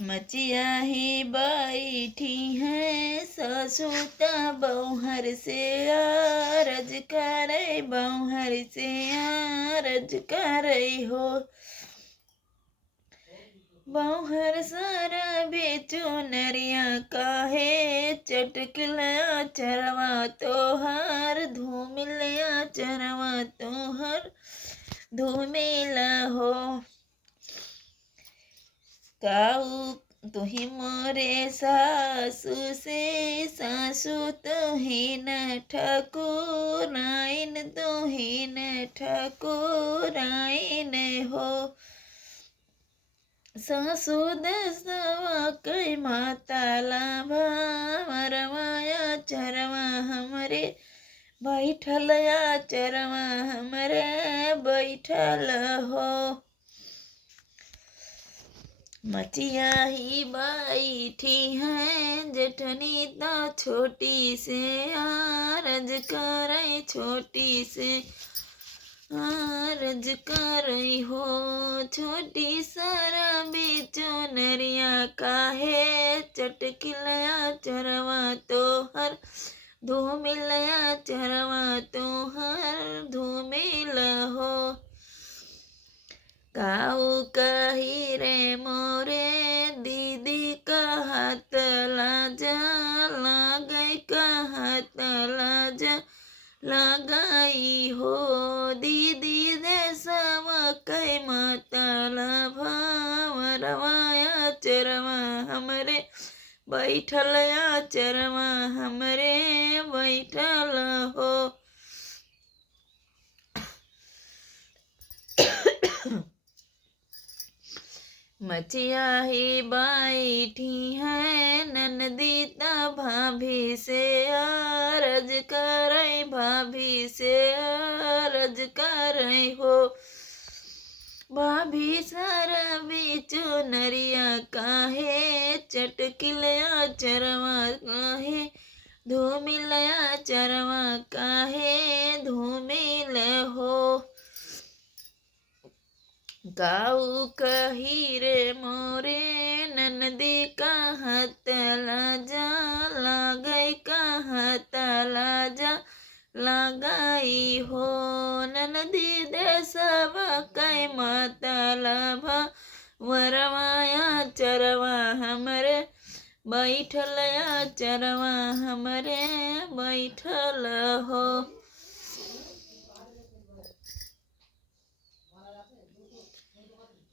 मचिया ही बैठी है ससुता बौहर से आरज करे बौहर से आरज करे हो। बौहर सारा बेचो नरिया काहे चटकिलया चरवा तोहर धूमिलया चरवा तोहर धूमिला हो। काऊ तुही मोरे सासु से सासु तुही न ठाकुराइन तुही न ठाकुराइन हो। सासु दसवा कई माता लाभा मरवाया चरवा हमरे बैठलया चरवा हमरे बैठल हो। मचिया ही बैठी है जेठनी तो छोटी से आरज करे छोटी से आरज करे हो। छोटी सारा बेचो नरिया काहे चटकिलया चरवा तोहर धूमिलया चरवा तोहर धूमिल हो। काऊ कही रे मोरे दीदी कहत लाजा लागई कहत लाजा लगाई हो। दीदी देसवा कई माता लाभा मरवाया चरवा हमरे बैठलया चरवा हमरे बैठल हो। मचिया ही बैठी है ननदी ता भाभी से आरज करे भाभी से आरज करे हो। भाभी सारा बेचो नरिया काहे चटकिलया चरवा काहे धूमिलया चरवा काहे धूमिल हो। काऊ कही रे मोरे ननदी कहत लाजा लागई कहत लाजा लगाई हो। ननदी देसवा कई माता लाभा वरवाया चरवा हमरे बैठलया चरवा हमरे बैठल हो।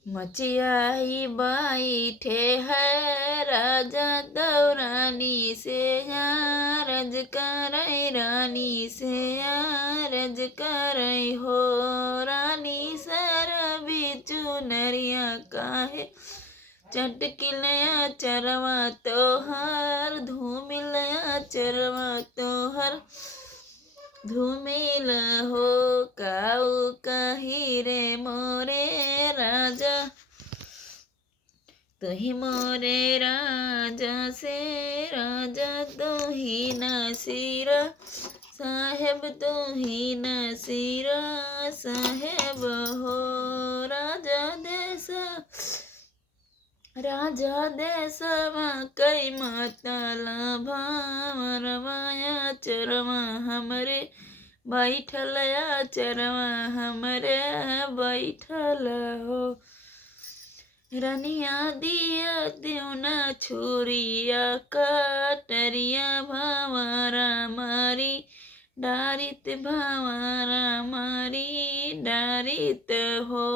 मचिया ही बैठे है राजा दौरानी से आरज करे रानी से आरज करे हो। रानी सारा बिचू नरिया काहे चटकिलया चरवा तोहर धूमिलया चरवा तोहर धूमिल हो। काऊ कही रे मोरे राजा तुही मोरे राजा से राजा तुही नसीरा साहेब तुही नसीरा साहेब हो। राजा देसवा कई माता लाभा मरवाया चरवा हमरे बैठलया चरवा हमरे बैठल हो। रनिया दिया देवना छुरिया कटरिया भावारा मारी डारित भावारा मारी डारित हो।